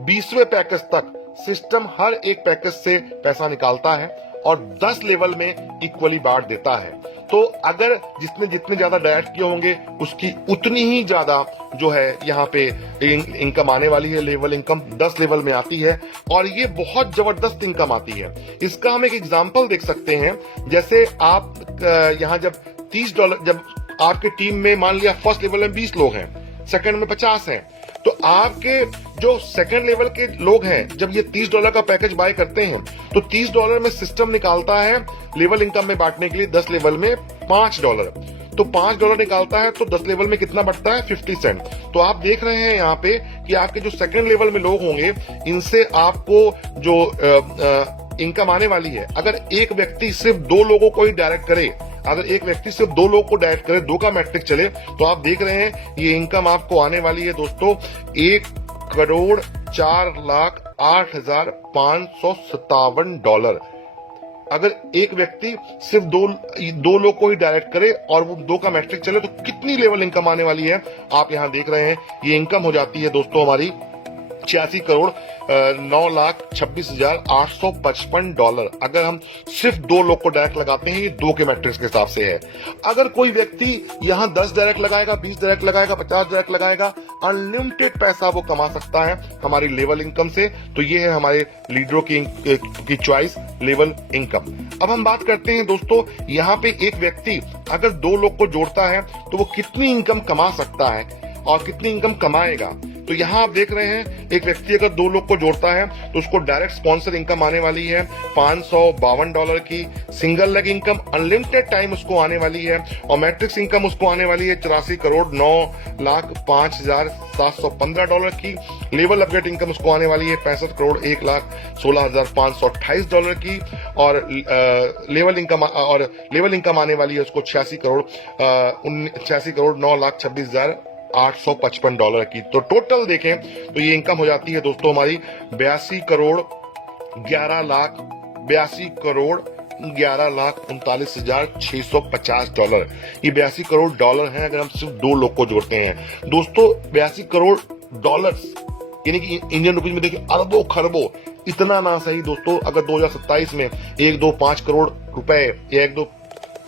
20वें पैकेज तक सिस्टम हर एक पैकेज से पैसा निकालता है और 10 लेवल में इक्वली बांट देता है। तो अगर जिसने जितने ज्यादा डायरेक्ट किए होंगे, उसकी उतनी ही ज्यादा जो है यहाँ पे इनकम आने वाली है। लेवल इनकम 10 लेवल में आती है और ये बहुत जबरदस्त इनकम आती है। इसका हम एक एग्जांपल देख सकते हैं। जैसे आप यहाँ जब $30, जब आपकी टीम में मान लिया फर्स्ट लेवल में 20 लोग हैं, सेकंड में 50 हैं, तो आपके जो सेकंड लेवल के लोग हैं, जब ये $30 का पैकेज बाय करते हैं, तो $30 में सिस्टम निकालता है लेवल इनकम में बांटने के लिए 10 लेवल में $5। तो $5 निकालता है, तो 10 लेवल में कितना बढ़ता है? 50 सेंट। तो आप देख रहे हैं यहाँ पे कि आपके जो सेकंड लेवल में लोग होंगे, इनसे आपको जो इनकम आने वाली है, अगर एक व्यक्ति सिर्फ 2 लोगों को ही डायरेक्ट करे, अगर एक व्यक्ति सिर्फ 2 लोग को डायरेक्ट करे, 2 का मैट्रिक चले, तो आप देख रहे हैं ये इनकम आपको आने वाली है दोस्तों $1,04,08,557। अगर एक व्यक्ति सिर्फ दो लोग को ही डायरेक्ट करे और वो 2 का मैट्रिक चले, तो कितनी लेवल इनकम आने वाली है आप यहां देख रहे हैं। ये इनकम हो जाती है दोस्तों हमारी $86,09,26,855। अगर हम सिर्फ 2 लोग को डायरेक्ट लगाते हैं, ये 2 के मैट्रिक्स के हिसाब से है। अगर कोई व्यक्ति यहाँ 10 डायरेक्ट लगाएगा, 20 डायरेक्ट लगाएगा, 50 डायरेक्ट लगाएगा, अनलिमिटेड पैसा वो कमा सकता है हमारी लेवल इनकम से। तो ये है हमारे लीडरों की चॉइस, लेवल इनकम। अब हम बात करते हैं दोस्तों, यहाँ पे एक व्यक्ति अगर 2 लोग को जोड़ता है, तो वो कितनी इनकम कमा सकता है और कितनी इनकम कमाएगा। तो यहाँ आप देख रहे हैं, एक व्यक्ति अगर 2 लोग को जोड़ता है, तो उसको डायरेक्ट स्पॉन्सर इनकम आने वाली है $552 की। Single leg income unlimited time उसको आने वाली है, और मैट्रिक्स इनकम उसको आने वाली है $84,09,05,715 की। लेवल अपग्रेड इनकम उसको आने वाली है $65,01,16,528 की। और लेवल इनकम आने वाली है उसको $86,09,26,855 की। तो टोटल देखें तो ये इनकम हो जाती है दोस्तों हमारी $82,11,39,650। ये $82 करोड़ हैं अगर हम सिर्फ 2 लोग को जोड़ते हैं दोस्तों। $82 करोड़ यानी कि इंडियन रुपीज में देखिए अरबों खरबों। इतना ना सही दोस्तों, अगर 2027 में 1-2-5 करोड़ रुपए या 1-2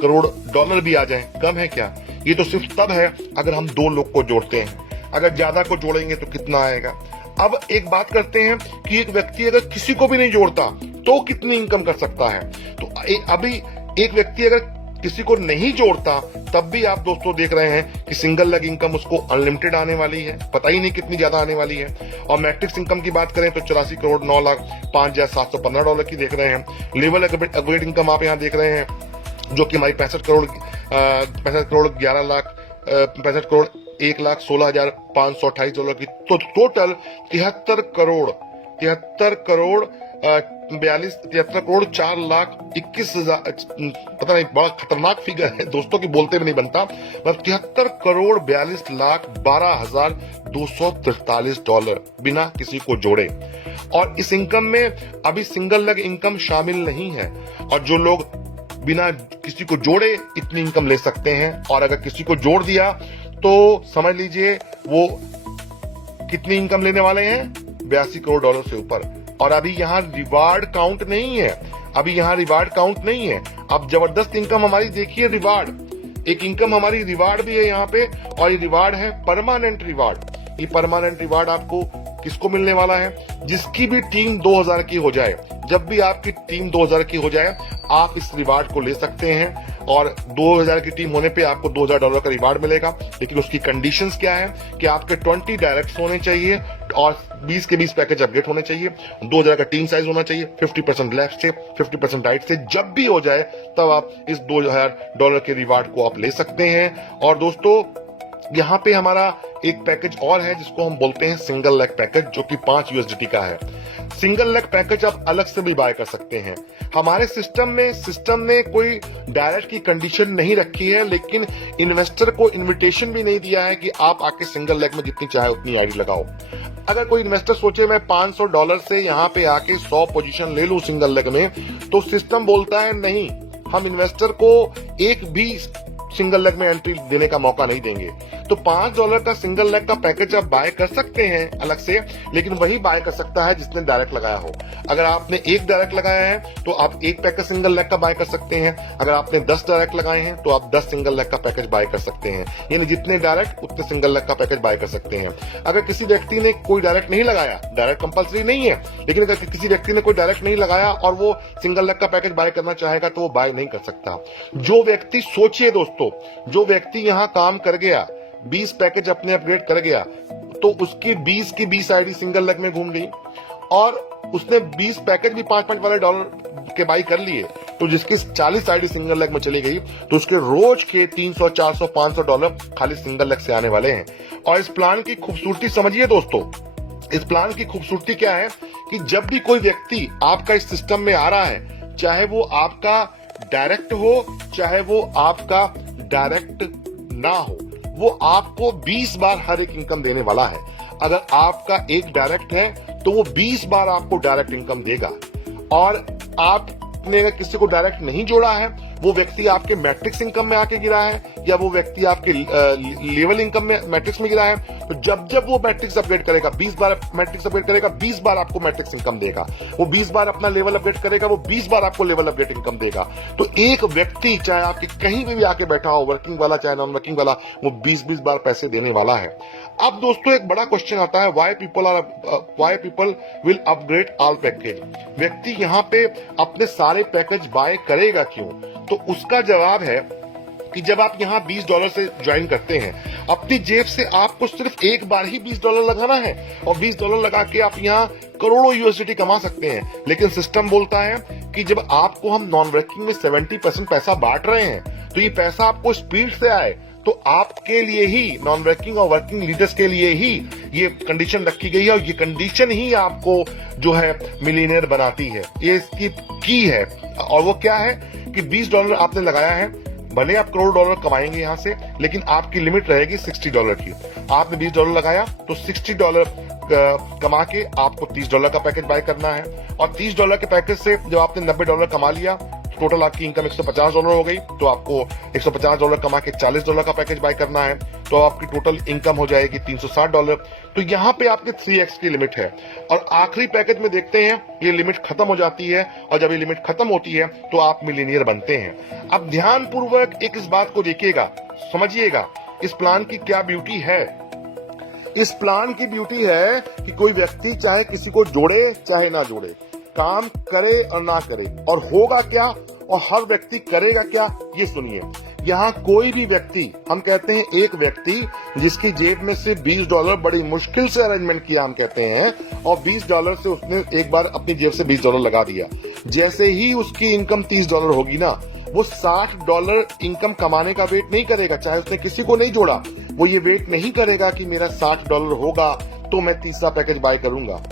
करोड़ डॉलर भी आ जाए, कम है क्या? ये तो सिर्फ तब है अगर हम 2 लोग को जोड़ते हैं। अगर ज्यादा को जोड़ेंगे तो कितना आएगा? अब एक बात करते हैं कि एक व्यक्ति अगर किसी को भी नहीं जोड़ता तो कितनी इनकम कर सकता है। तो अभी एक व्यक्ति अगर किसी को नहीं जोड़ता तब भी आप दोस्तों देख रहे हैं कि सिंगल लेग इनकम उसको अनलिमिटेड आने वाली है, पता ही नहीं कितनी ज्यादा आने वाली है। और मैट्रिक्स इनकम की बात करें तो 84 करोड़ 9,05,715 डॉलर की देख रहे हैं। लेवल अपग्रेड इनकम आप यहाँ देख रहे हैं जो कि हमारी 65 करोड़ 65 करोड़ 1,16,528 डॉलर की, तो टोटल 73 करोड़ 4,21,हजार, पता नहीं, बड़ा खतरनाक फिगर है दोस्तों की बोलते भी नहीं बनता, मतलब 73 करोड़ 42,12,243 डॉलर बिना किसी को जोड़े। और इस इनकम में अभी सिंगल लेग इनकम शामिल नहीं है, और जो लोग बिना किसी को जोड़े इतनी इनकम ले सकते हैं, और अगर किसी को जोड़ दिया तो समझ लीजिए वो कितनी इनकम लेने वाले हैं, 82 करोड़ डॉलर से ऊपर। और अभी यहाँ रिवार्ड काउंट नहीं है, अभी यहाँ रिवार्ड काउंट नहीं है। अब जबरदस्त इनकम हमारी देखिए, रिवार्ड, एक इनकम हमारी रिवार्ड भी है यहाँ पे, और ये रिवार्ड है परमानेंट रिवार्ड। ये परमानेंट रिवार्ड आपको किसको मिलने वाला है? जिसकी भी टीम 2000 की हो जाए, जब भी आपकी टीम 2000 की हो जाए आप इस रिवार्ड को ले सकते हैं, और 2000 की टीम होने पे आपको $2000 का रिवार्ड मिलेगा। लेकिन उसकी कंडीशंस क्या है कि आपके 20 डायरेक्ट्स होने चाहिए और 20 के 20 पैकेज अपडेट होने चाहिए, 2000 का टीम साइज होना चाहिए, 50% लेफ्ट से 50% राइट से। जब भी हो जाए तब आप इस $2000 के रिवार्ड को आप ले सकते हैं। और दोस्तों यहाँ पे हमारा एक पैकेज और है जिसको हम बोलते हैं सिंगल लेग पैकेज, जो कि $5 का है। सिंगल लेग पैकेज आप अलग से भी बाय कर सकते हैं। हमारे सिस्टम ने कोई डायरेक्ट की कंडीशन नहीं रखी है, लेकिन इन्वेस्टर को इनविटेशन भी नहीं दिया है कि आप आके सिंगल लेग में जितनी चाहे उतनी आईडी लगाओ। अगर कोई इन्वेस्टर सोचे मैं $500 से यहाँ पे आके 100 पोजीशन ले लूं सिंगल लेग में, तो सिस्टम बोलता है नहीं, हम इन्वेस्टर को एक भी सिंगल लेग में एंट्री देने का मौका नहीं देंगे। तो $5 का सिंगल लेग का पैकेज आप बाय कर सकते हैं अलग से, लेकिन वही बाय कर सकता है जिसने डायरेक्ट लगाया हो। अगर आपने एक डायरेक्ट लगाया है तो आप एक पैकेज सिंगल लेग का बाय कर सकते हैं। अगर आपने 10 डायरेक्ट लगाए हैं तो आप 10 सिंगल लेग का पैकेज बाय कर सकते हैं, यानी जितने डायरेक्ट उतने सिंगल लेग का पैकेज बाय कर सकते हैं। अगर किसी व्यक्ति ने कोई डायरेक्ट नहीं लगाया, डायरेक्ट कंपल्सरी नहीं है, लेकिन अगर किसी व्यक्ति ने कोई डायरेक्ट नहीं लगाया और वो सिंगल लेग का पैकेज बाय करना चाहेगा तो वो बाय नहीं कर सकता। जो व्यक्ति, सोचिए दोस्तों, जो व्यक्ति यहाँ काम कर गया, 20 पैकेज अपने अपग्रेड कर गया, तो उसकी 20 की 20 आईडी सिंगल लेग में घूम गई, और उसने 20 पैकेज भी $5 वाले डॉलर के बाई कर लिए, तो जिसकी 40 आईडी सिंगल लेग में चली गई, तो उसके रोज के $300, $400, $500 खाली सिंगल लेग से आने वाले हैं। और इस प्लान की खूबसूरती समझिए दोस्तों, इस प्लान की खूबसूरती क्या है कि जब भी कोई व्यक्ति आपका इस सिस्टम में आ रहा है, चाहे वो आपका डायरेक्ट हो, चाहे वो आपका डायरेक्ट ना हो, वो आपको 20 बार हर एक इनकम देने वाला है। अगर आपका एक डायरेक्ट है तो वो 20 बार आपको डायरेक्ट इनकम देगा। और आपने अगर किसी को डायरेक्ट नहीं जोड़ा है, वो व्यक्ति आपके मैट्रिक्स इनकम में आके गिरा है, या वो व्यक्ति आपके लेवल इनकम में मैट्रिक्स में गिरा है, तो जब जब वो मैट्रिक्स अपडेट करेगा, 20 बार मैट्रिक्स अपडेट करेगा, 20 बार आपको मैट्रिक्स इनकम देगा। वो 20 बार अपना लेवल अपडेट करेगा, वो 20 बार आपको लेवल अपडेट इनकम देगा। तो एक व्यक्ति चाहे आपके कहीं भी आके बैठा हो, वर्किंग वाला चाहे नॉन वर्किंग वाला, वो 20-20 बार पैसे देने वाला है। अब दोस्तों एक बड़ा क्वेश्चन आता है, why people will upgrade all package. व्यक्ति यहाँ पे अपने सारे पैकेज बाय करेगा क्यों? तो उसका जवाब है कि जब आप यहाँ $20 से ज्वाइन करते हैं, अपनी जेब से आपको सिर्फ एक बार ही $20 लगाना है, और $20 लगा के आप यहाँ करोड़ों USDT कमा सकते हैं। लेकिन सिस्टम बोलता है कि जब आपको हम नॉन वर्किंग में 70% पैसा बांट रहे हैं, तो ये पैसा आपको स्पीड से आए, तो आपके लिए ही, नॉन वर्किंग और वर्किंग लीडर्स के लिए ही ये कंडीशन रखी गई है, और ये कंडीशन ही आपको जो है मिलियनेयर बनाती है। ये इसकी की है, और वो क्या है कि $20 आपने लगाया है, भले आप करोड़ डॉलर कमाएंगे यहाँ से, लेकिन आपकी लिमिट रहेगी $60 की। आपने $20 लगाया तो $60 कमा के आपको $30 का पैकेज बाय करना है, और $30 के पैकेज से जब आपने $90 कमा लिया, टोटल आपकी इनकम $150 हो गई, तो आपको $150 कमा के $40 का पैकेज बाय करना है, तो आपकी टोटल इनकम हो जाएगी $360। तो यहाँ पे आपके 3x की लिमिट है, और आखिरी पैकेज में देखते हैं ये लिमिट खत्म हो जाती है, और जब ये लिमिट खत्म होती है तो आप मिलियनियर बनते हैं। अब ध्यान पूर्वक एक इस बात को देखिएगा, समझिएगा इस प्लान की क्या ब्यूटी है। इस प्लान की ब्यूटी है कि कोई व्यक्ति चाहे किसी को जोड़े चाहे ना जोड़े, काम करे और ना करे, और होगा क्या, और हर व्यक्ति करेगा क्या, ये सुनिए। यहाँ कोई भी व्यक्ति, हम कहते हैं एक व्यक्ति जिसकी जेब में से $20 बड़ी मुश्किल से अरेंजमेंट किया, हम कहते हैं, और $20 से उसने एक बार अपनी जेब से $20 लगा दिया। जैसे ही उसकी इनकम $30 होगी ना, वो $60 इनकम कमाने का वेट नहीं करेगा, चाहे उसने किसी को नहीं जोड़ा, वो ये वेट नहीं करेगा कि मेरा $60 होगा तो मैं तीसरा पैकेज बाय करूंगा।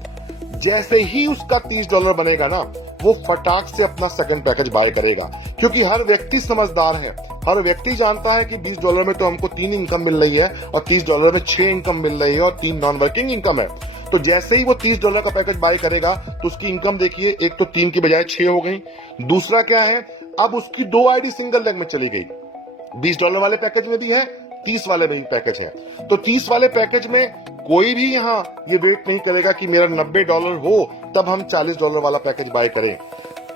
जैसे ही उसका $30 बनेगा ना, वो फटाक से अपना सेकंड पैकेज बाय करेगा, क्योंकि हर व्यक्ति समझदार है। हर व्यक्ति जानता है कि $20 में तो हमको 3 इनकम मिल रही है और $30 में 6 इनकम मिल रही है और 3 नॉन वर्किंग इनकम है। तो जैसे ही वो $30 का पैकेज बाय करेगा तो उसकी इनकम देखिए, एक तो 3 की बजाय 6 हो गई। दूसरा क्या है, अब उसकी 2 आईडी सिंगल लेग में चली गई। $20 वाले पैकेज में भी है, 30 वाले में भी पैकेज है। तो 30 वाले पैकेज में कोई भी यहाँ ये वेट नहीं करेगा कि मेरा $90 हो तब हम $40 वाला पैकेज बाय करें।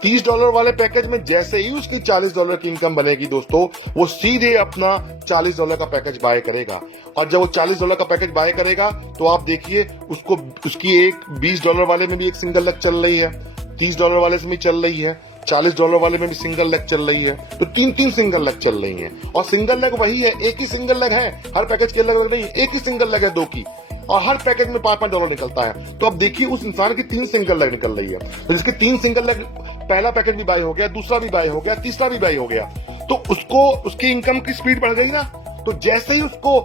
$30 वाले पैकेज में जैसे ही उसकी $40 की इनकम बनेगी दोस्तों, वो सीधे अपना $40 का पैकेज बाय करेगा। और जब वो $40 का पैकेज बाय करेगा तो आप देखिए उसको, उसकी एक $20 वाले में भी एक सिंगल लेग चल रही है, $30 वाले में भी चल रही है, $40 वाले में भी सिंगल लेग चल रही है। तो 3 सिंगल लेग चल रही हैं। और सिंगल लेग वही है, एक ही सिंगल लेग है, हर पैकेज के अलग अलग नहीं, एक ही सिंगल लेग है 2 की, और हर पैकेज में $5 निकलता है। तो अब देखिए उस इंसान की 3 सिंगल लेग निकल रही है। तो जिसके 3 सिंगल लेग, पहला पैकेज भी बाय हो गया, दूसरा भी बाय हो गया, तीसरा भी बाय हो गया, तो उसको उसकी इनकम की स्पीड बढ़ गई ना। तो जैसे ही उसको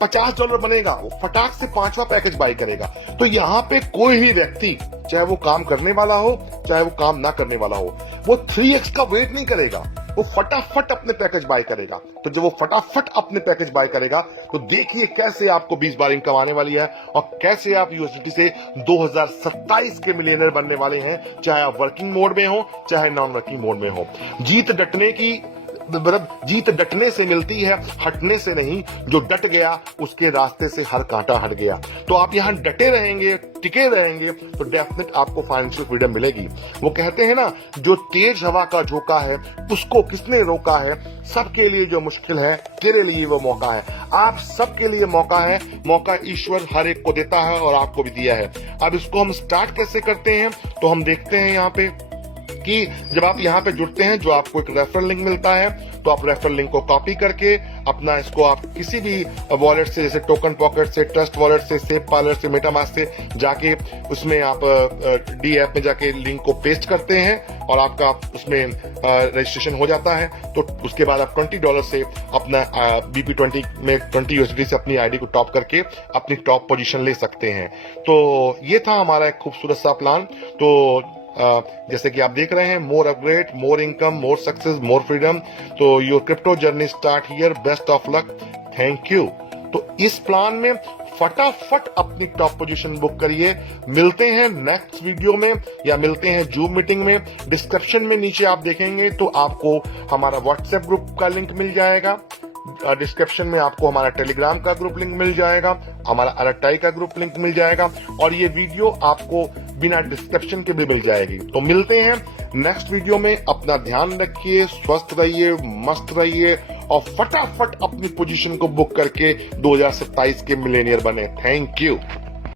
$50 बनेगा, वो फटाक से 5वां पैकेज बाय करेगा। तो यहाँ पे कोई भी व्यक्ति, चाहे वो काम करने वाला हो चाहे वो काम ना करने वाला हो, वो 3x का वेट नहीं करेगा, वो फटाफट अपने पैकेज बाय करेगा। तो जब वो फटाफट अपने पैकेज बाय करेगा तो देखिए कैसे आपको 20 बार इनकम आने वाली है और कैसे आप यूएसडीटी से 2027 के मिलियनर बनने वाले हैं, चाहे आप वर्किंग मोड में हो चाहे नॉन वर्किंग मोड में हो। जीत डटने से मिलती है, हटने से नहीं। जो डट गया उसके रास्ते से हर कांटा हट गया। तो आप यहाँ डटे रहेंगे, टिके रहेंगे, तो डेफिनेट आपको फाइनेंशियल फ्रीडम मिलेगी। वो कहते हैं ना, जो तेज हवा का झोंका है उसको किसने रोका है, सबके लिए जो मुश्किल है तेरे लिए वो मौका है। आप सबके लिए मौका है, मौका ईश्वर हर एक को देता है और आपको भी दिया है। अब इसको हम स्टार्ट कैसे करते हैं, तो हम देखते हैं यहाँ पे कि जब आप यहाँ पे जुड़ते हैं, जो आपको एक रेफरल लिंक मिलता है, तो आप रेफरल लिंक को कॉपी करके अपना, इसको आप किसी भी वॉलेट से, जैसे टोकन पॉकेट से, ट्रस्ट वॉलेट से, सेफ पार्लर से, मेटामास्क से जाके उसमें आप डी ऐप में जाके लिंक को पेस्ट करते हैं और आपका उसमें रजिस्ट्रेशन हो जाता है। तो उसके बाद आप $20 से अपना BP20 में 20 USD से अपनी आईडी को टॉप करके अपनी टॉप पोजीशन ले सकते हैं। तो ये था हमारा एक खूबसूरत सा प्लान। तो जैसे कि आप देख रहे हैं, more upgrade, more income, more success, more freedom. तो your crypto journey start here, best of luck, thank you. तो इस प्लान में फटाफट अपनी टॉप पोजीशन बुक करिए। मिलते हैं नेक्स्ट वीडियो में या मिलते हैं जूम मीटिंग में। डिस्क्रिप्शन में नीचे आप देखेंगे तो आपको हमारा व्हाट्सएप ग्रुप का लिंक मिल जाएगा, डिस्क्रिप्शन में आपको हमारा टेलीग्राम का ग्रुप लिंक मिल जाएगा, हमारा अरटाई का ग्रुप लिंक मिल जाएगा, और ये वीडियो आपको बिना डिस्क्रिप्शन के भी मिल जाएगी। तो मिलते हैं नेक्स्ट वीडियो में। अपना ध्यान रखिए, स्वस्थ रहिए, मस्त रहिए और फटाफट अपनी पोजीशन को बुक करके 2027 के मिलेनियर बने। Thank you.